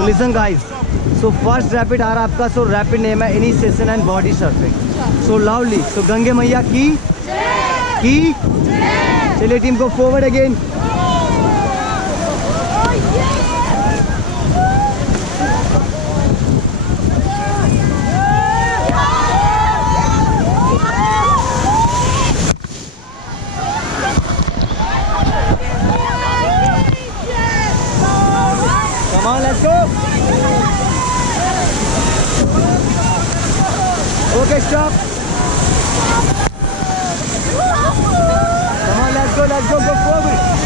So listen guys. So first rapid आ रहा आपका. So rapid name है initiation and body surfing. So loudly. So Gange मैया की चलिए टीम को forward again. Come on, let's go. Okay, stop. Come on, let's go, go forward.